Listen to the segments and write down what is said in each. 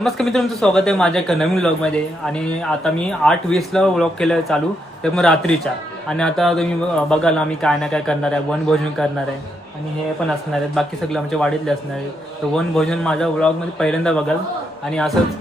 नमस्कार मित्रांनो, तुमचं स्वागत आहे माझ्या एका नवीन व्लॉगमध्ये. आणि आता मी 8:20ला व्लॉग केलं चालू, ते मग रात्रीच्या. आणि आता तुम्ही बघाल आम्ही काय ना काय करणार आहे, वनभोजन करणार आहे आणि हे पण असणार आहेत, बाकी सगळं आमच्या वाडीतले असणार आहे. तर वनभोजन माझ्या व्लॉगमध्ये पहिल्यांदा बघाल. आणि असंच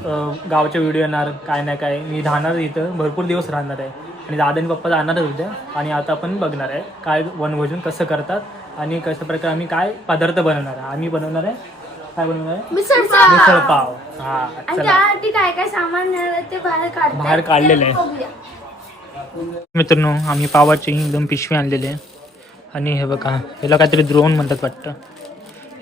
गावचे व्हिडिओ येणार, काय ना काय. मी राहणार इथं भरपूर दिवस राहणार आहे आणि दादा आणि पप्पा जाणारच होत्या. आणि आता आपण बघणार आहे काय वनभोजन कसं करतात आणि कशा प्रकारे आम्ही काय पदार्थ बनवणार आहे. आम्ही बनवणार आहे काय बनवणार आहे, मिसळ पाव. हा, चला काय काय सामान ते बाहेर काढलेलं आहे. मित्रांनो, आम्ही पावाची एकदम पिशवी आणलेली आहे. आणि हे बघा, याला काहीतरी द्रोण म्हणतात वाटतं,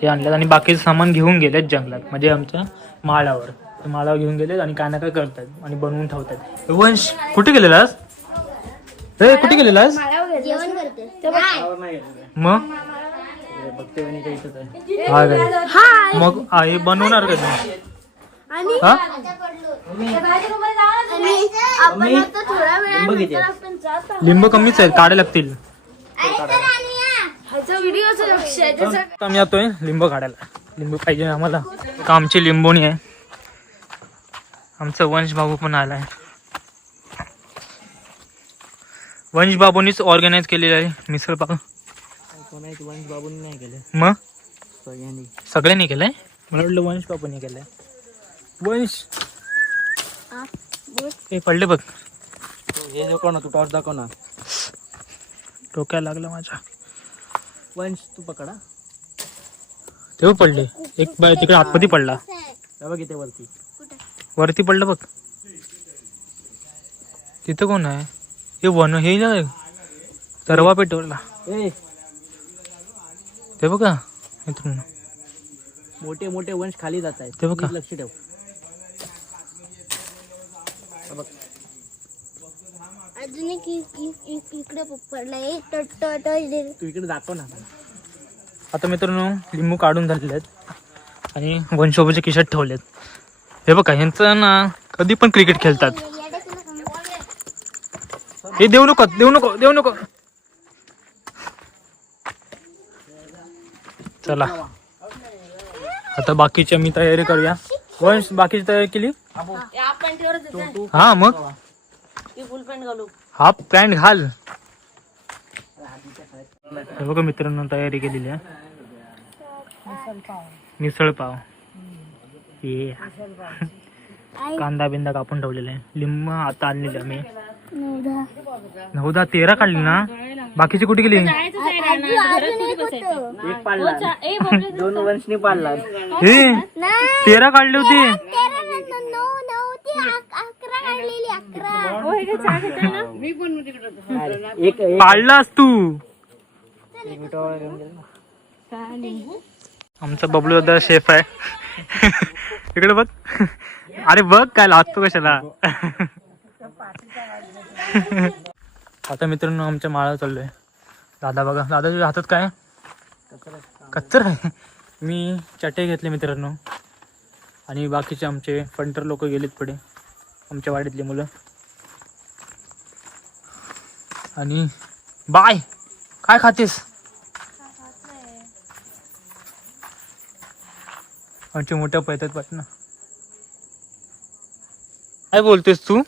हे आणलं. आणि बाकीचं सामान घेऊन गेलेत जंगलात, म्हणजे आमच्या माळावर. ते माळावर घेऊन गेलेत आणि काय ना काय करतात आणि बनवून ठेवतात. वंश कुठे गेलेलास रे, कुठे गेलेलास मग? मग हे बनवणार का लिंब कमीच आहेत, काढायला लागतील. आम्ही येतोय लिंब काढायला. लिंबू पाहिजे आम्हाला, आमची लिंबोणी आहे. आमचा वंश बाबू पण आलाय. वंश बाबूनीच ऑर्गनाइज केलेलं आहे मिसळ पाव. वंश बाबूंनी नाही केलं, मग सगळ्यांनी केलंय. मला वाटलं वंश बाबूंनी केलंय. वंश हे पडले बघ, हे दाखव ना, तू टॉर्च दाखव ना. डोक्याला लागलं माझ्या. वंश तू पकडा. तेव्हा पडले, एक बाय तिकडे आतमध्ये पडला. बघ इथे वरती वरती पडलं बघ. तिथं कोण आहे? हे वन हे तरवा पेटवला. ते बघा मित्रांनो, मोठे मोठे वंश खाली जात आहेत, ते बघा. लक्ष ठेव. अजून इकडे पडलाय. तू इकडे दाखव ना. आता मित्रांनो, लिंबू काढून झालेले आहेत आणि वंशोबाच्या खिशात ठेवलेत. हे बघा, ह्यांचं ना कधी पण क्रिकेट खेळतात. हे देऊ नको, देऊ नको, देऊ नको. चला आता बाकीची आम्ही तयारी करूया. वंश बाकीची तयारी केली? हा, मग हाफ पॅन्ट घाल. हे बघा मित्रांनो, तयारी केलेली आहे मिसळ पाव. ये कांदा बिंदा कापून ठेवलेला आहे. लिंब आता आणलेली आम्ही 9 13 काढली ना. बाकीची कुठे गेली? एक पाडला, दोन वंशनी पाडला. हे 13 काढली होती. एक पाडलास तू. आमचा बबलू दादा शेफ आहे. इकडे बघ. अरे बघ काय लागतो कशाला. आता मित्रांनो, आमच्या माळा चाललोय. दादा बघा, दादाच्या हातात काय कच्चर आहे. मी चटे घेतले मित्रांनो. आणि बाकीचे आमचे फंटर लोक गेलेत पुढे, आमच्या वाडीतली मुलं. आणि बाय काय खातेस? आमचे मोठ्या पैतात वाटणं. काय बोलतेस तू?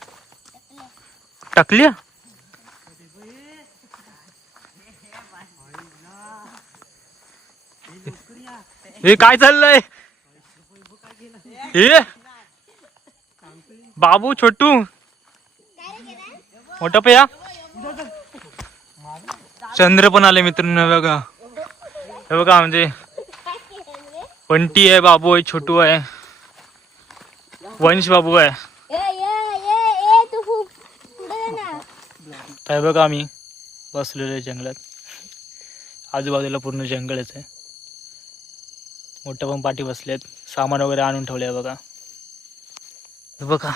टाकली? हे काय चाललंय? हे बाबू छोटू मोठा पया. चंद्र पण आले मित्रांनो. बघा, हे बघा, म्हणजे बंटी आहे, बाबू आहे, छोटू आहे, वंश बाबू आहे. काय बघा, आम्ही बसलेलो आहे जंगलात. आजूबाजूला पूर्ण जंगलच आहे. मोठं पण पाठी बसलेत, सामान वगैरे आणून ठेवले आहे बघा. हे बघा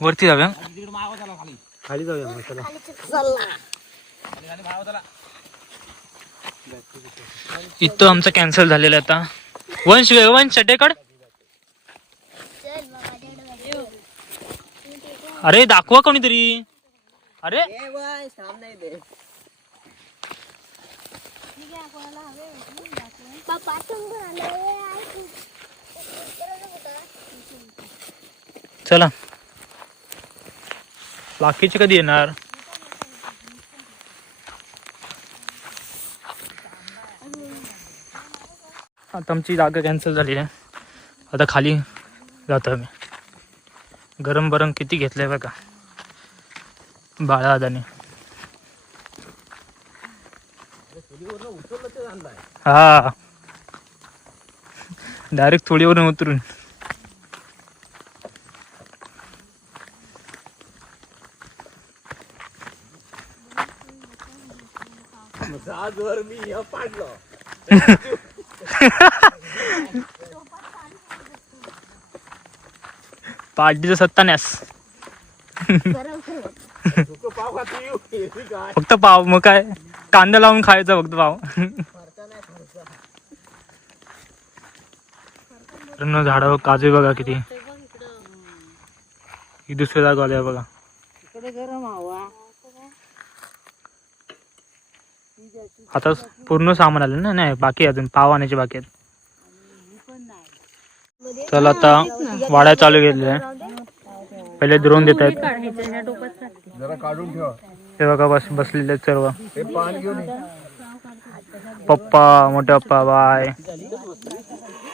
वरती जाऊया, खाली जाऊया. इथं आमचं कॅन्सल झालेलं आहे आता. वंश वंश चटेकड. अरे दाखवा कोणीतरी. अरे पाठवून चला बाकीचे कधी येणार? आता आमची जागा कॅन्सल झाली आहे. आता खाली जातो आम्ही. गरम गरम किती घेतलंय बघा बाळा दादाने. हा डायरेक्ट थोडीवरून उतरून. पार्टीचा सत्तान्यास. फक्त पाव, मग काय कांदा लावून खायचा फक्त पाव. झाडावर काजू बघा किती. ही दुसऱ्या जागा आल्या बघा. आता पूर्ण सामान आलं ना. नाही बाकी अजून पाव आणायचे बाकी आहेत. चल आता वाड्या चालू केलेल्या आहे. पहिले द्रोण देत आहेत. हे बघा बसलेले आहेत सर्व. पप्पा, मोठे पप्पा, बाय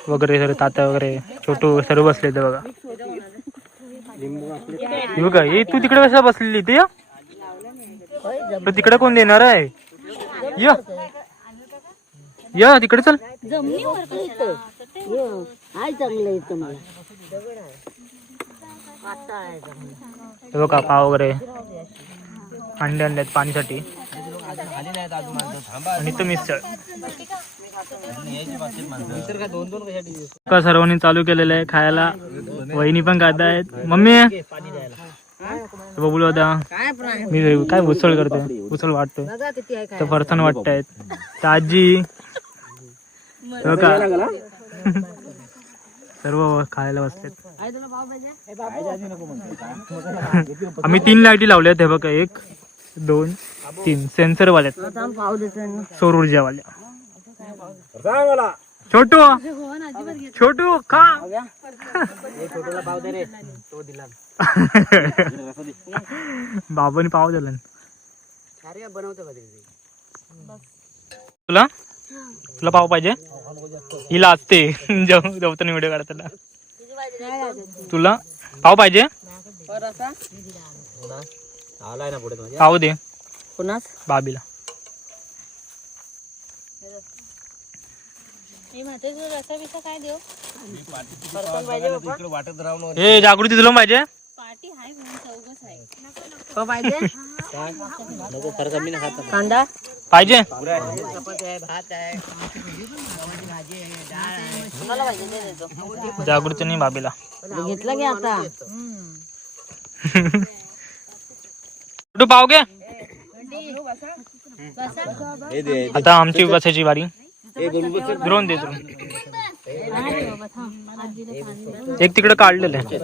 वगैरे सर्व, तात्या वगैरे, छोटू सर्व बसले ते बघा. हे बघा हे तू तिकडे कशा बसलेली ते? तिकडे कोण देणार आहे? या तिकडे चल. हे बघा पाव वगैरे, अंडे आणले आहेत पाणीसाठी. आणि तो मिसळ सर्वांनी चालू केलेलं आहे खायला. वहिनी पण खात आहेत. मम्मी बबलू होता. मी काय उसळ करतोय, उसळ वाटतोय तर फरसाण वाटतायत. तर आजी सर्व खायला बसलेत. आम्ही 3 लाईटी लावल्यात. हे बघा 1, 2, 3 सेन्सर वाल्यात, सौर ऊर्जा वाल्या. छोटू छोटू खा. बाबांनी पाव दिला. तुला तुला पाव पाहिजे? हिला असते जेवताना व्हिडिओ काढताना. तुला पाव पाहिजे? पाव दे बाबीला. हे जागृती तुला पाहिजे? कांदा पाहिजे? जागृती नाही बाबीला घेतला की आता. तू पाव घे. आता आमची बसायची वारी. द्रोण दे. एक तिकडे काढलेलं आहे.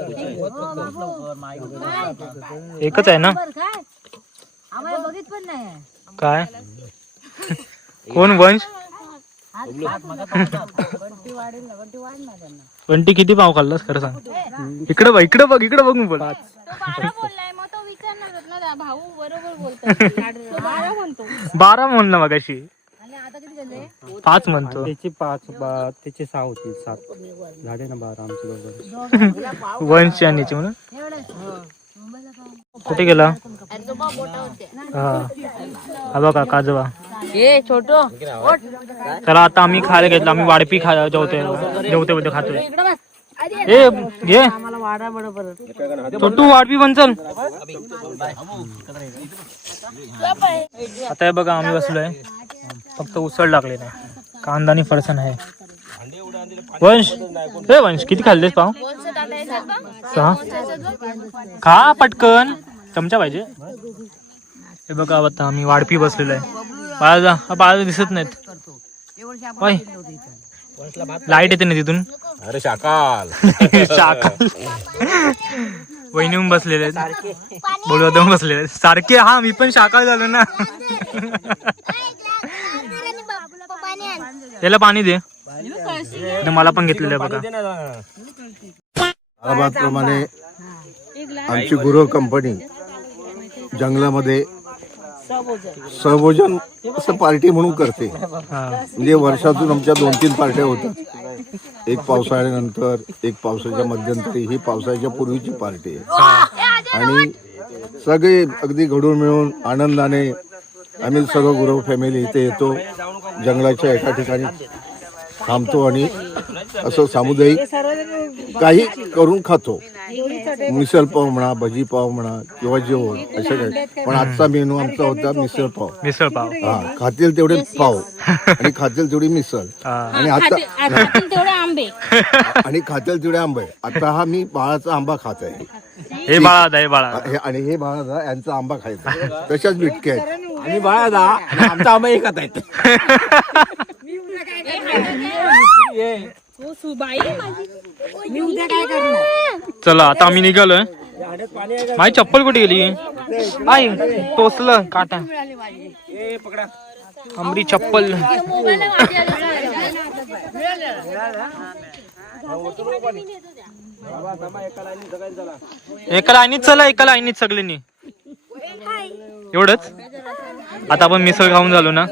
एकच आहे ना? काय कोण वंश? बंटी किती पाव खाल्लास खरं सांग. इकडे बघ, इकडे बघ, इकडे बघून बोल. 12 म्हणलं मगाशी. 5 म्हणतो. त्याची 5, त्याचे 6 होतील. 7 झाले ना 12 आमचे बरोबर. वंश आणि म्हणून कुठे गेला? हा बघा काजवा. छोटो चला आता आम्ही खायला घेतलं. आम्ही वाडपी जेवते खातोय. ए घे छोटू वाडपी पण चल. आता हे बघा आम्ही बसलोय. फक्त उसळ लागले नाही. कांदा आणि फरसाण आहे. वंश हे वंश किती खाल्लेस पाव? 6 खा पटकन. चमचा पाहिजे. हे बघा आता आम्ही वाडपी बसलेलो आहे. बाळा दिसत नाहीत. लाईट येते ना तिथून. अरे शाकाल शाकाल. वहिनी बसलेले आहेत. बोलवत बसलेले आहेत सारखे. हा मी पण शाकाल झालो ना. याला पाणी दे. मला पण घेतलेलं आहे बघा. प्रमाणे आमची गुरु कंपनी जंगलामध्ये सहभोजन असं पार्टी म्हणून करते. म्हणजे वर्षातून आमच्या 2-3 पार्ट्या होतात. एक पावसाळ्यानंतर, एक पावसाच्या मध्यंतरी. ही पावसाळ्याच्या पूर्वीची पार्टी आहे. आणि सगळे अगदी घडून मिळून आनंदाने आम्ही सर्व गुरु फॅमिली इथे येतो. जंगलाच्या एका ठिकाणी थांबतो आणि असं सामुदायिक काही करून खातो. मिसळ पाव म्हणा, भजी पाव म्हणा किंवा जेवण असं काही. पण आजचा मेनू आमचा होता मिसळ पाव. मिसळ पाव. हा, खातील तेवढे पाव आणि खातील तेवढी मिसळ. आणि आता तेवढे आंबे आणि खातील तेवढे आंबे. आता हा मी बाळाचा आंबा खात आहे. हे बाळा हे बाळा. आणि हे बाळा यांचा आंबा खायचा. तशाच बिटके आहेत. आणि बाळा आमचा आंबा एक खात आहेत. चला आता आम्ही निघालोय. माझी चप्पल कुठे गेली? आई टोचलं काटा. आमरी चप्पल. एका लाईनीत चला, एका लाईनीत सगळ्यांनी. एवढंच. आता आपण मिसळ खाऊन झालो ना.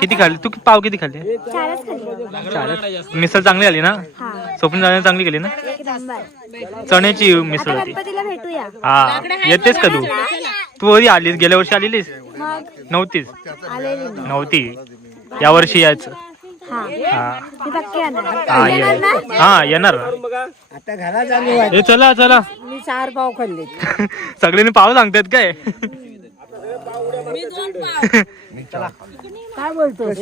किती खाल्ली तू? पाव किती खाल्ले? 4. मिसळ चांगली आली ना? स्वप्न चांगली गेली ना? चण्याची मिसळ होती. हा, येतेस का तू? तू कधी आलीस? गेल्या वर्षी आलेलीस? नव्हती. या वर्षी यायचं. हा येणार. आता घरा चालू आहे. हे चला चला. मी 4 पाव खाल्ले. सगळ्यांनी पाव सांगतात काय? काय बोलतो?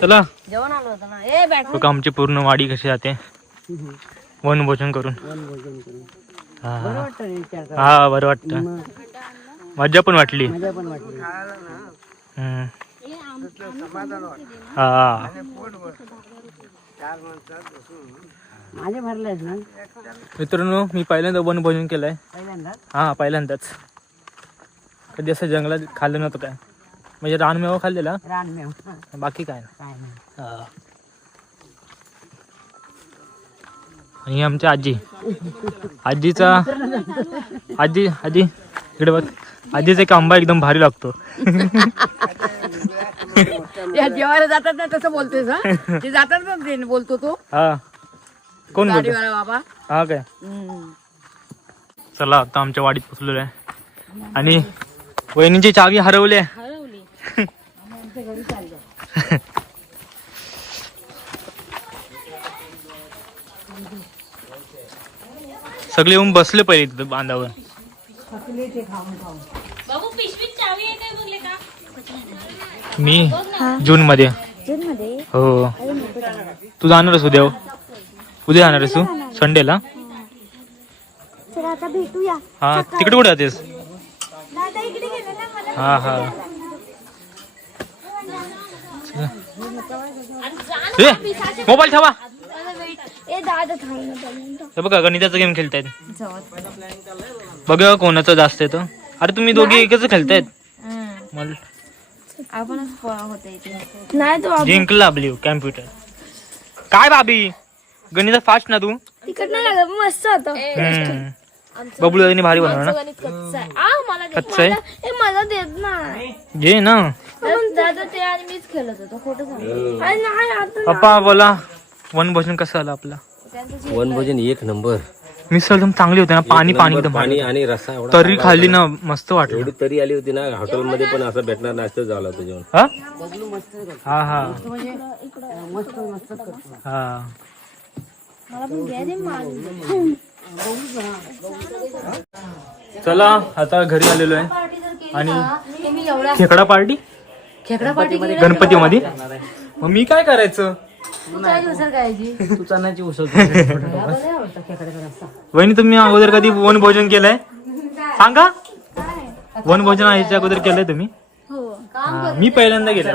चला. बघा आमची पूर्ण वाडी कशी जाते वनभोजन करून. हा बरं वाटतं. मजा पण वाटली. हा माझे भरले ना मित्रांनो. मी पहिल्यांदा वनभोजन केलंय. हा पहिल्यांदाच. कधी असं जंगलात खाल्लं नव्हतं काय. म्हणजे रानमेवा खाल्लेला, बाकी काय नाही. आणि आमची आजी. आजी इकडे बघ. आजीचा एक आंबा एकदम भारी लागतो. जेवायला जातात ना तसं बोलतोस. ते जातात ना ते बोलतो तो. हा कोण बोलतो? बाबा. हा काय. चला आता आमच्या वाडीत पोचलेलो आहे. आणि वहिनीची चावी हरवली. सगळे येऊन बसले पहिले तिथं बांधावर. मी जून मध्ये. हो. तू जाणारच उद्या? उद्या जाणारच तू संडेला? हा तिकडे कुठे जातेस? हा हा. मोबाईल ठेवा. हे बघा गणिताचा गेम खेळतायत. बघा कोणाचं जास्त येतं. अरे तुम्ही दोघे एकच खेळतायत. जिंकला आपली कॅम्प्युटर. काय बाबी गणितात फास्ट ना तू. मस्त होतं. बबलू दादानी भारी बनवलं ना. कच्चा आहे मला देत नाही. घे ना. दादा ते आणि मीच खेळत होतो. खोटं सांग. पप्पा बोला वनभोजन कसं आलं आपलं? वनभोजन एक नंबर. मिसळ एकदम चांगली होती ना. पाणी एकदम पाणी आणि रस्सा एवढा तरी खाल्ली ना. मस्त वाटलं. एवढी तरी आली होती ना. हॉटेलमध्ये पण असं भेटणार नाश्ता झाला होता जेवण. हा हा हा हा. चला आता घरी आलेलो आहे. आणि खेकडा पार्टी गणपतीमध्ये. मग मी काय करायचं? तू चण्याची उसळ. वहिनी तुम्ही अगोदर कधी वनभोजन केलंय सांगा? वनभोजन याच्या अगोदर केलंय तुम्ही? मी पहिल्यांदा गेलो.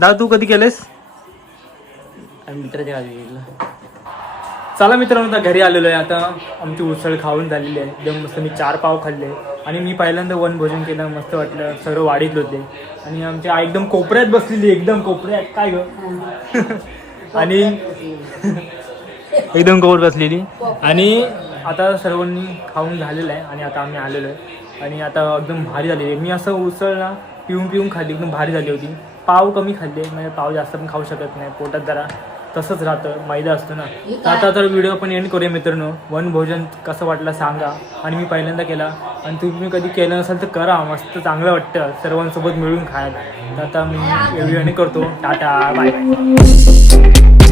दादा तू कधी केलंयस? मित्राच्या गावी गेलो. चला मित्रांनो आता घरी आलेलो आहे. आता आमची उसळ खाऊन झालेली आहे एकदम मस्त. मी 4 पाव खाल्ले. आणि मी पहिल्यांदा वनभोजन केलं. मस्त वाटलं. सर्व वाढीतले होते. आणि आमची आई एकदम कोपऱ्यात बसलेली. एकदम कोपऱ्यात काय ग. आणि एकदम गोड बसलेली. आणि आता सर्वांनी खाऊन झालेलं आहे आणि आता आम्ही आलेलो आहे आणि आता एकदम भारी झालेली आहे. मी असं उसळ ना पिऊन खाल्ली, एकदम भारी झाली होती. पाव कमी खाल्ले, म्हणजे पाव जास्त पण खाऊ शकत नाही, पोटात जरा तसंच राहतं, मैदा असतो ना. तर आता तर व्हिडिओ आपण एंड करूया मित्रांनो. वनभोजन कसं वाटलं सांगा. आणि मी पहिल्यांदा केला आणि तुम्ही कधी केलं नसेल तर करा, मस्त चांगलं वाटतं सर्वांसोबत मिळून खायला. तर आता मी व्हिडिओ एंड करतो. Tata bye bye.